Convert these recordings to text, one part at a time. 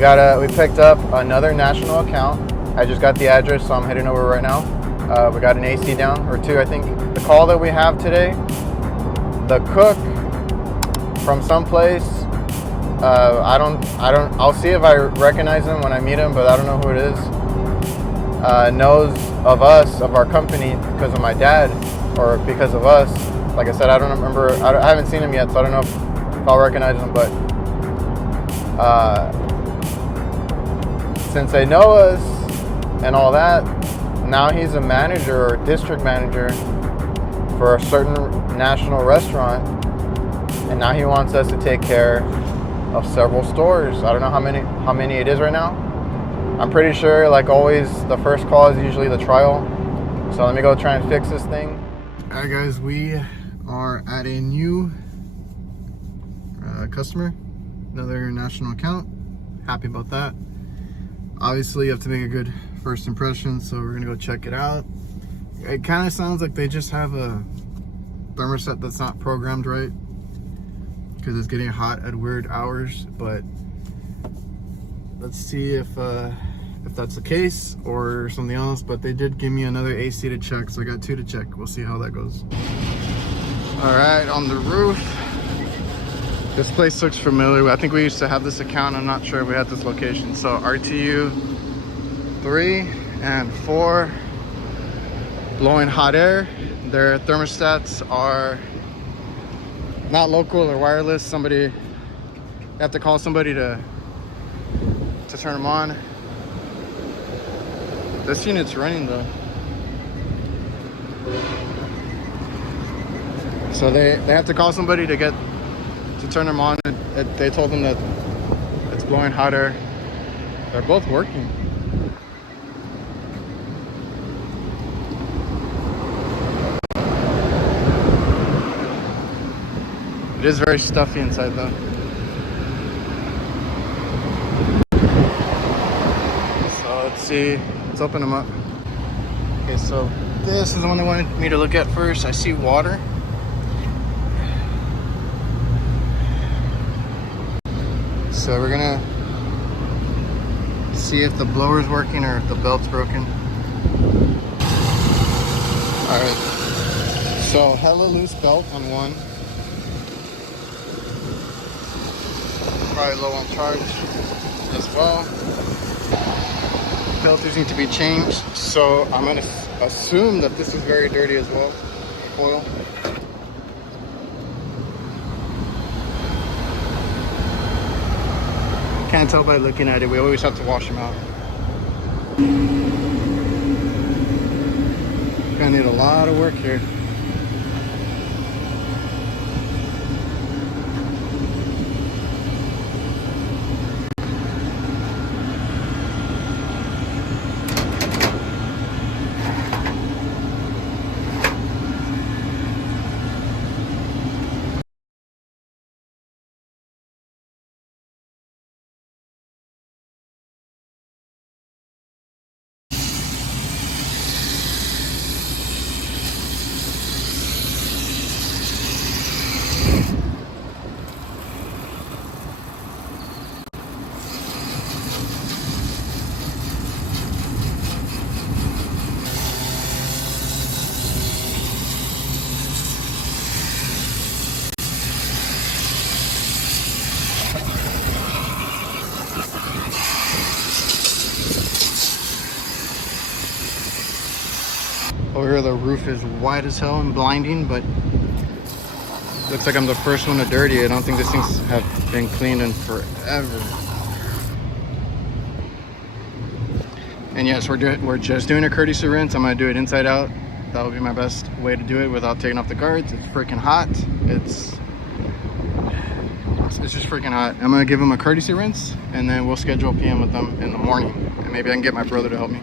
We picked up another national account. I just got the address, so I'm heading over right now. We got an AC down, or two, I think. The call that we have today, the cook from someplace. I'll see if I recognize him when I meet him, but I don't know who it is. Knows of us, of our company, because of my dad, or because of us. Like I said, I don't remember. I haven't seen him yet, so I don't know if I'll recognize him. But since they know us and all that, now he's a manager or district manager for a certain national restaurant, and now he wants us to take care of several stores. I don't know how many it is right now. I'm pretty sure, like always, the first call is usually the trial. So let me go try and fix this thing. All right, guys, we are at a new customer, another national account. Happy about that. Obviously, you have to make a good first impression, so we're gonna go check it out. It kind of sounds like they just have a thermostat that's not programmed right, because it's getting hot at weird hours. But let's see if that's the case or something else. But they did give me another AC to check, so I got two to check. We'll see how that goes. All right, on the roof. This place looks familiar. I think we used to have this account. I'm not sure if we had this location. So RTU 3 and 4 blowing hot air. Their thermostats are not local or wireless. You have to call somebody to turn them on. This unit's running though. So they have to call somebody to turn them on. They told them that it's blowing hot air. They're both working. It is very stuffy inside though. So let's see, let's open them up. Okay, so this is the one they wanted me to look at first. I see water. So we're gonna see if the blower's working or if the belt's broken. Alright, so hella loose belt on one. Probably low on charge as well. Filters need to be changed, so I'm gonna assume that this is very dirty as well. Oil. Can't tell by looking at it. We always have to wash them out. Gonna need a lot of work here. Over here the roof is white as hell and blinding, but looks like I'm the first one to dirty it. I don't think these things have been cleaned in forever. And yes, we're just doing a courtesy rinse. I'm gonna do it inside out. That would be my best way to do it without taking off the guards. It's freaking hot. It's just freaking hot. I'm gonna give them a courtesy rinse, and then we'll schedule a PM with them in the morning, and maybe I can get my brother to help me.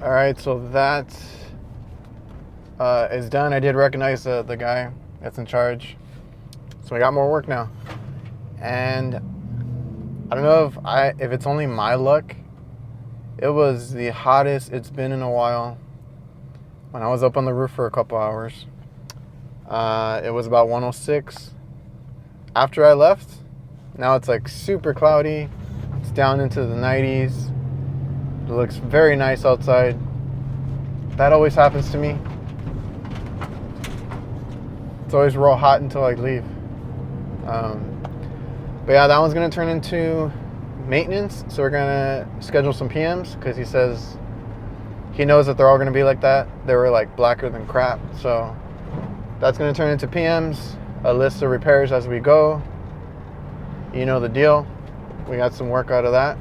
All right, so that is done. I did recognize the guy that's in charge, so I got more work now. And I don't know if it's only my luck. It was the hottest it's been in a while. When I was up on the roof for a couple hours, it was about 106. After I left, now it's like super cloudy. It's down into the 90s. It looks very nice outside. That always happens to me. It's always real hot until I leave. But yeah, that one's gonna turn into maintenance. So we're gonna schedule some PMs because he says he knows that they're all gonna be like that. They were like blacker than crap. So that's gonna turn into PMs, a list of repairs as we go. You know the deal. We got some work out of that.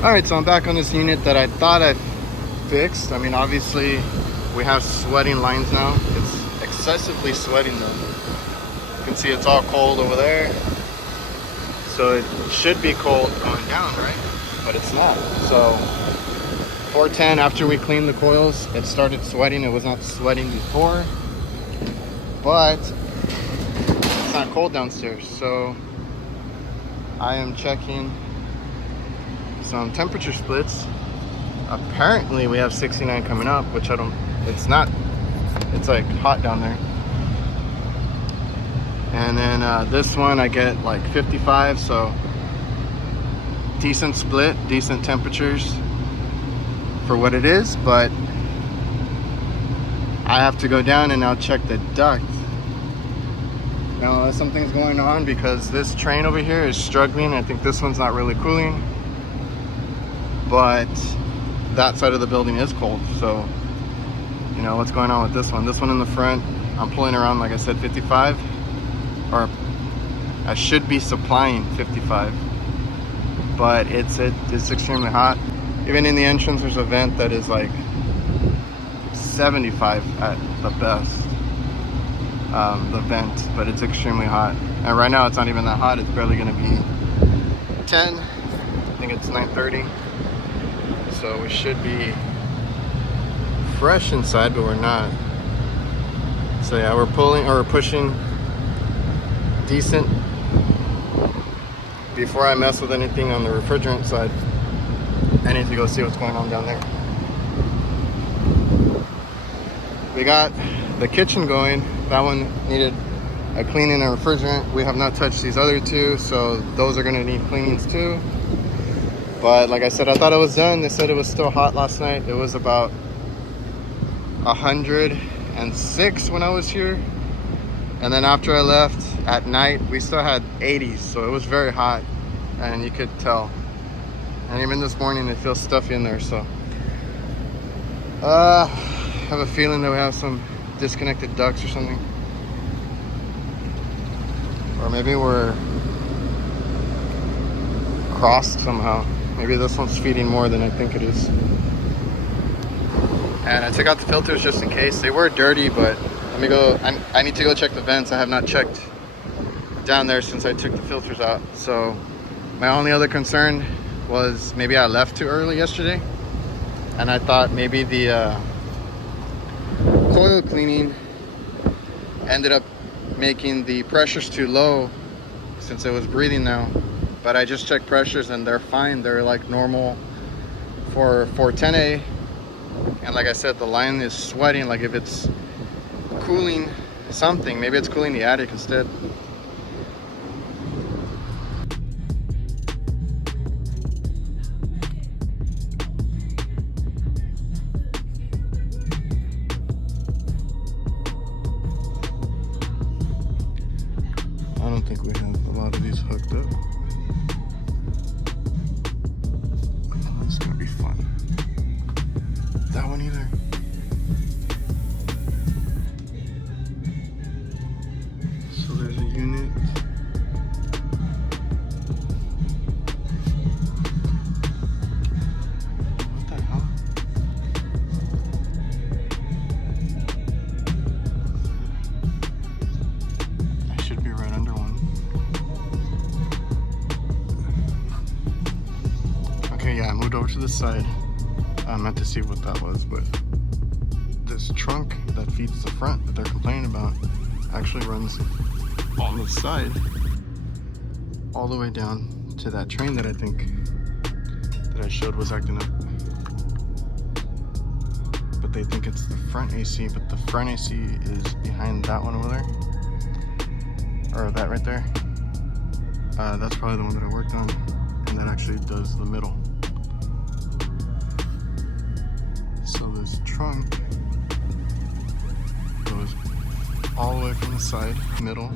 All right, so I'm back on this unit that I thought I fixed. I mean, obviously we have sweating lines now. It's excessively sweating though. You can see it's all cold over there. So it should be cold going down, right? But it's not. So 410, after we cleaned the coils, it started sweating. It was not sweating before, but it's not cold downstairs. So I am checking some temperature splits. Apparently we have 69 coming up, which it's not, it's like hot down there. And then this one I get like 55, so decent split, decent temperatures for what it is. But I have to go down and now check the duct. Now something's going on because this train over here is struggling. I think this one's not really cooling, but that side of the building is cold. So you know what's going on with this one. This one in the front, I'm pulling around, like I said, 55, or I should be supplying 55, but it's extremely hot. Even in the entrance there's a vent that is like 75 at the best, the vent, but it's extremely hot. And right now it's not even that hot. It's barely gonna be 10. I think it's 9:30, so we should be fresh inside, but we're not. So yeah, we're pushing decent. Before I mess with anything on the refrigerant side, I need to go see what's going on down there. We got the kitchen going. That one needed a cleaning and refrigerant. We have not touched these other two, so those are gonna need cleanings too. But like I said, I thought it was done. They said it was still hot last night. It was about 106 when I was here. And then after I left at night, we still had 80s, so it was very hot, and you could tell. And even this morning, it feels stuffy in there. So I have a feeling that we have some disconnected ducts or something, or maybe we're crossed somehow. Maybe this one's feeding more than I think it is. And I took out the filters just in case. They were dirty, but let me go. I need to go check the vents. I have not checked down there since I took the filters out. So my only other concern was maybe I left too early yesterday, and I thought maybe the coil cleaning ended up making the pressures too low since it was breathing now. But I just checked pressures and they're fine. They're like normal for 410A. And like I said, the line is sweating. Like if it's cooling something, maybe it's cooling the attic instead. I don't think we have a lot of these hooked up. This is gonna be fun. That one either. So there's a unit. What the hell? I should be right under one. Okay, yeah, I moved over to the side. I meant to see what that was, but this trunk that feeds the front that they're complaining about actually runs on the side all the way down to that train that I think that I showed was acting up. But they think it's the front AC, but the front AC is behind that one over there, or that right there. That's probably the one that I worked on, and that actually does the middle. So this trunk goes all the way from the side, middle,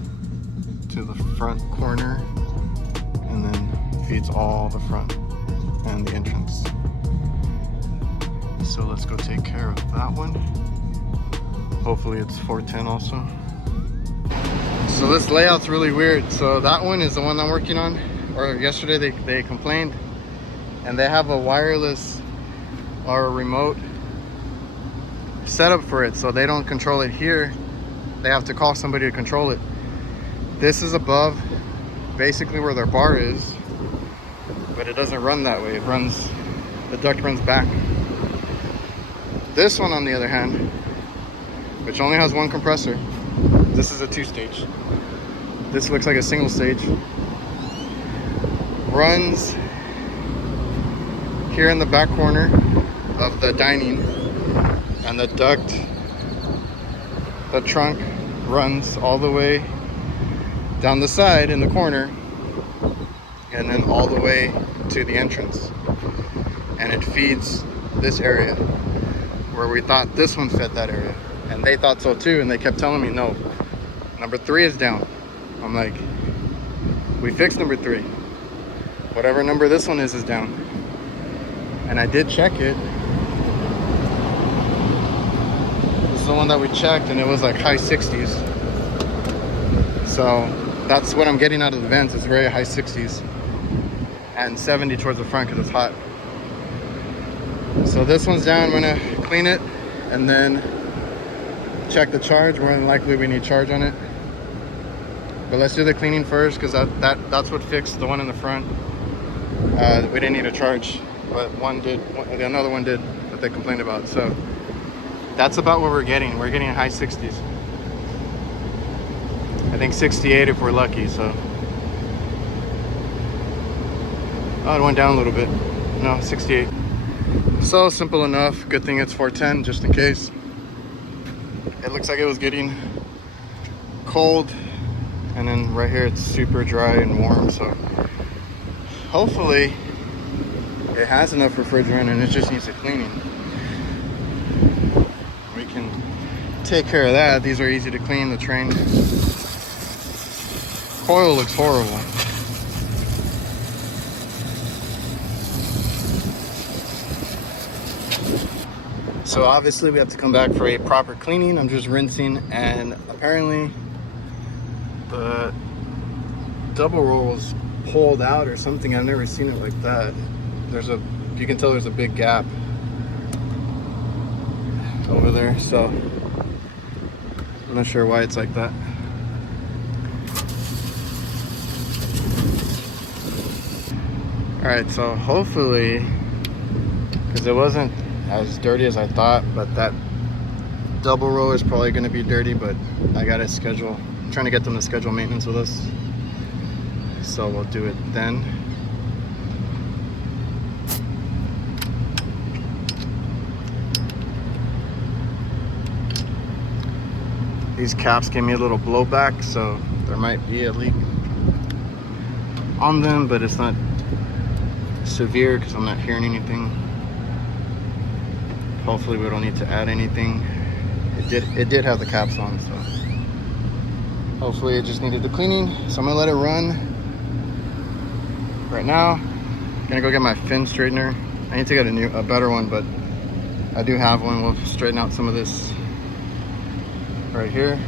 to the front corner, and then feeds all the front and the entrance. So let's go take care of that one. Hopefully it's 410 also. So this layout's really weird. So that one is the one I'm working on, or yesterday they complained, and they have a wireless or a remote setup for it, so they don't control it here. They have to call somebody to control it. This is above basically where their bar is, but it doesn't run that way. It runs, the duct runs back. This one, on the other hand, which only has one compressor, this is a 2-stage. This looks like a single stage. Runs here in the back corner of the dining, and the duct, the trunk runs all the way down the side in the corner, and then all the way to the entrance. And it feeds this area where we thought this one fed that area. And they thought so too, and they kept telling me, no, number 3 is down. I'm like, we fixed number 3. Whatever number this one is down. And I did check it. This is the one that we checked, and it was like high 60s. So that's what I'm getting out of the vents. It's very high 60s. And 70 towards the front because it's hot. So this one's down. I'm gonna clean it and then check the charge. More than likely we need charge on it. But let's do the cleaning first, because that's what fixed the one in the front. We didn't need a charge, but another one did that they complained about. So that's about what we're getting. We're getting high 60s. I think 68 if we're lucky. So oh, it went down a little bit. No, 68. So simple enough. Good thing it's 410 just in case. It looks like it was getting cold, and then right here it's super dry and warm, so hopefully it has enough refrigerant and it just needs a cleaning. We can take care of that. These are easy to clean. The train coil looks horrible. So obviously we have to come back for a proper cleaning. I'm just rinsing, and apparently the double roll was pulled out or something. I've never seen it like that. You can tell there's a big gap over there, so I'm not sure why it's like that. All right, so hopefully, because it wasn't as dirty as I thought, but that double row is probably going to be dirty, but I got to schedule. I'm trying to get them to schedule maintenance with us, so we'll do it then. These caps gave me a little blowback, so there might be a leak on them, but it's not severe because I'm not hearing anything. Hopefully we don't need to add anything. It did have the caps on, so hopefully it just needed the cleaning. So I'm gonna let it run right now. I'm gonna go get my fin straightener. I need to get a better one, but I do have one. We'll straighten out some of this right here,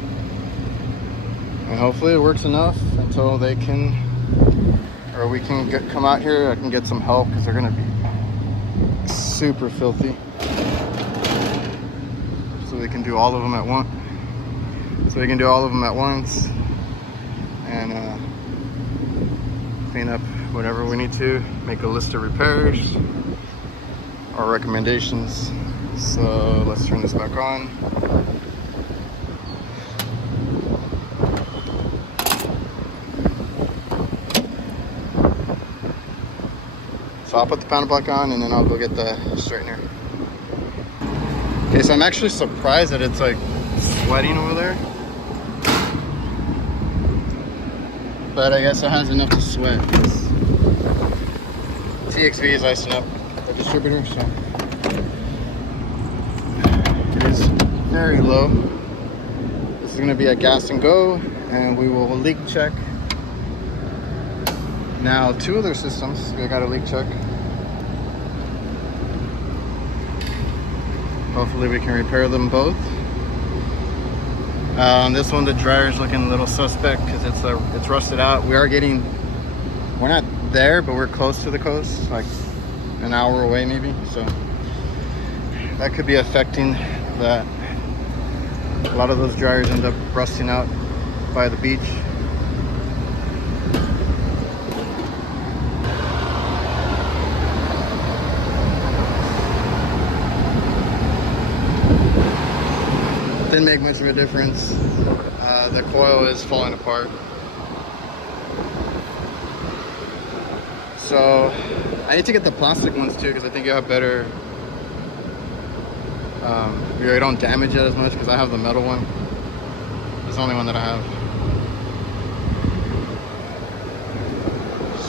and hopefully it works enough until they can, or we can come out here. I can get some help because they're gonna be super filthy. So they can do all of them at once. And clean up whatever we need to. Make a list of repairs. our recommendations. So let's turn this back on. So I'll put the panel block on and then I'll go get the straightener. Okay, so I'm actually surprised that it's like sweating over there. But I guess it has enough to sweat. TXV is icing up the distributor, so it is very low. This is going to be a gas and go, and we will leak check. Now, two other systems, we got a leak check. Hopefully we can repair them both. This one, the dryer is looking a little suspect because it's rusted out. We're not there, but we're close to the coast, like an hour away maybe. So that could be affecting that. A lot of those dryers end up rusting out by the beach. Didn't make much of a difference. The coil is falling apart. So I need to get the plastic ones too, because I think you have better, you don't damage it as much, because I have the metal one. It's the only one that I have.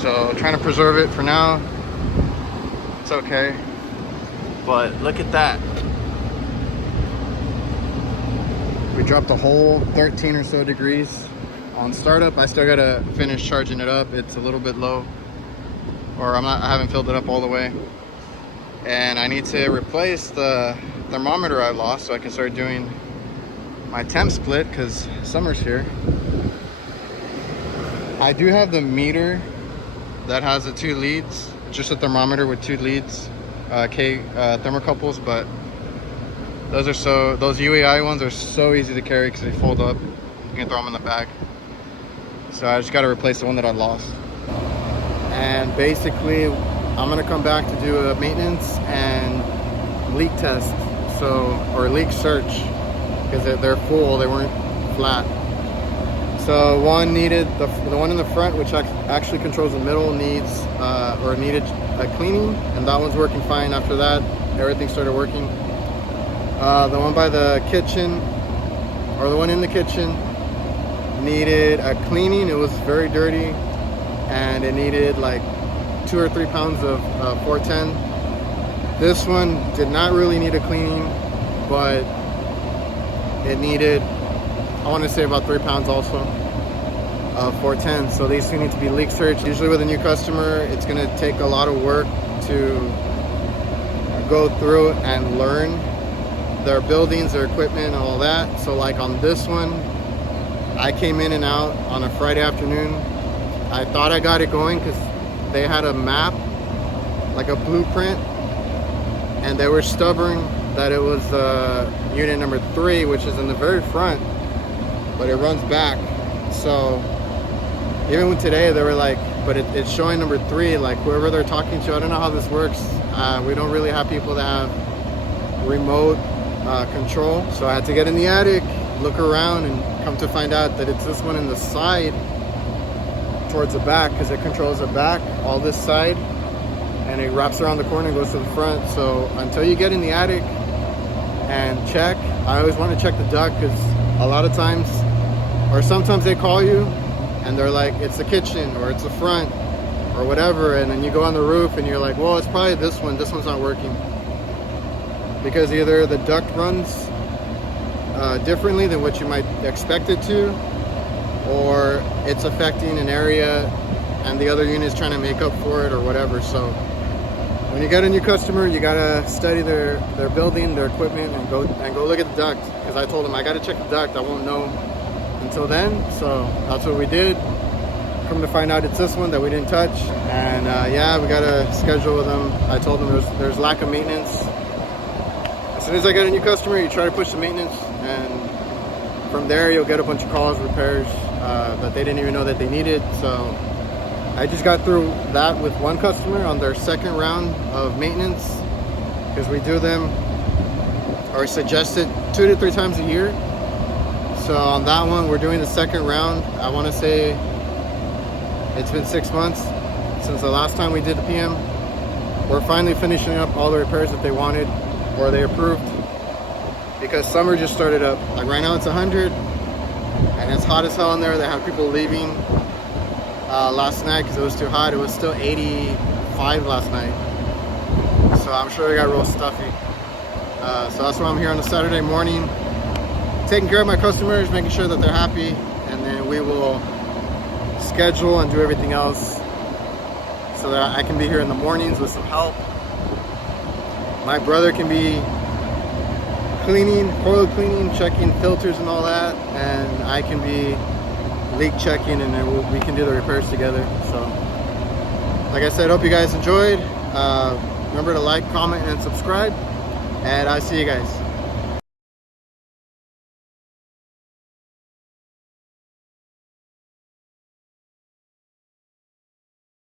So trying to preserve it for now. It's okay. But look at that. We dropped a whole 13 or so degrees on startup. I still gotta finish charging it up. It's a little bit low, or I haven't filled it up all the way. And I need to replace the thermometer I lost so I can start doing my temp split, because summer's here. I do have the meter that has the 2 leads, just a thermometer with 2 leads, thermocouples, but those UAI ones are so easy to carry because they fold up. You can throw them in the bag. So I just got to replace the one that I lost. And basically, I'm gonna come back to do a maintenance and leak test, or leak search, because they're full. They weren't flat. So one needed the one in the front, which actually controls the middle, needed a cleaning, and that one's working fine. After that, everything started working. The one by the kitchen, or the one in the kitchen, needed a cleaning. It was very dirty, and it needed like 2 or 3 pounds of 410. This one did not really need a cleaning, but it needed, I want to say, about 3 pounds also of 410. So these two need to be leak searched. Usually with a new customer, it's going to take a lot of work to go through and learn their buildings, their equipment, and all that. So like on this one, I came in and out on a Friday afternoon. I thought I got it going because they had a map, like a blueprint, and they were stubborn that it was unit number 3, which is in the very front, but it runs back. So even with today, they were like, but it's showing number 3, like whoever they're talking to. I don't know how this works. We don't really have people that have remote control. So I had to get in the attic, look around, and come to find out that it's this one in the side towards the back, because it controls the back, all this side, and it wraps around the corner and goes to the front. So until you get in the attic and check, I always want to check the duct, because a lot of times, or sometimes they call you and they're like, it's the kitchen or it's the front or whatever, and then you go on the roof and you're like, well, it's probably this one's not working, because either the duct runs differently than what you might expect it to, or it's affecting an area and the other unit is trying to make up for it or whatever. So when you get a new customer, you gotta study their building, their equipment, and go look at the duct, because I told them I gotta check the duct. I won't know until then. So that's what we did. Come to find out, it's this one that we didn't touch. And yeah, we got a schedule with them. I told them there's lack of maintenance. As soon as I get a new customer, you try to push the maintenance, and from there you'll get a bunch of calls, repairs that they didn't even know that they needed. So I just got through that with one customer on their second round of maintenance, because we do them, or suggested, 2 to 3 times a year. So on that one, we're doing the second round. I want to say it's been 6 months since the last time we did the PM. We're finally finishing up all the repairs that they wanted or they approved, because summer just started up. Like right now it's 100 and it's hot as hell in there. They have people leaving last night because it was too hot. It was still 85 last night, so I'm sure they got real stuffy. So that's why I'm here on a Saturday morning, taking care of my customers, making sure that they're happy, and then we will schedule and do everything else so that I can be here in the mornings with some help. My brother can be cleaning, coil cleaning, checking filters and all that, and I can be leak checking, and then we can do the repairs together. So like I said, hope you guys enjoyed. Remember to like, comment, and subscribe, and I'll see you guys.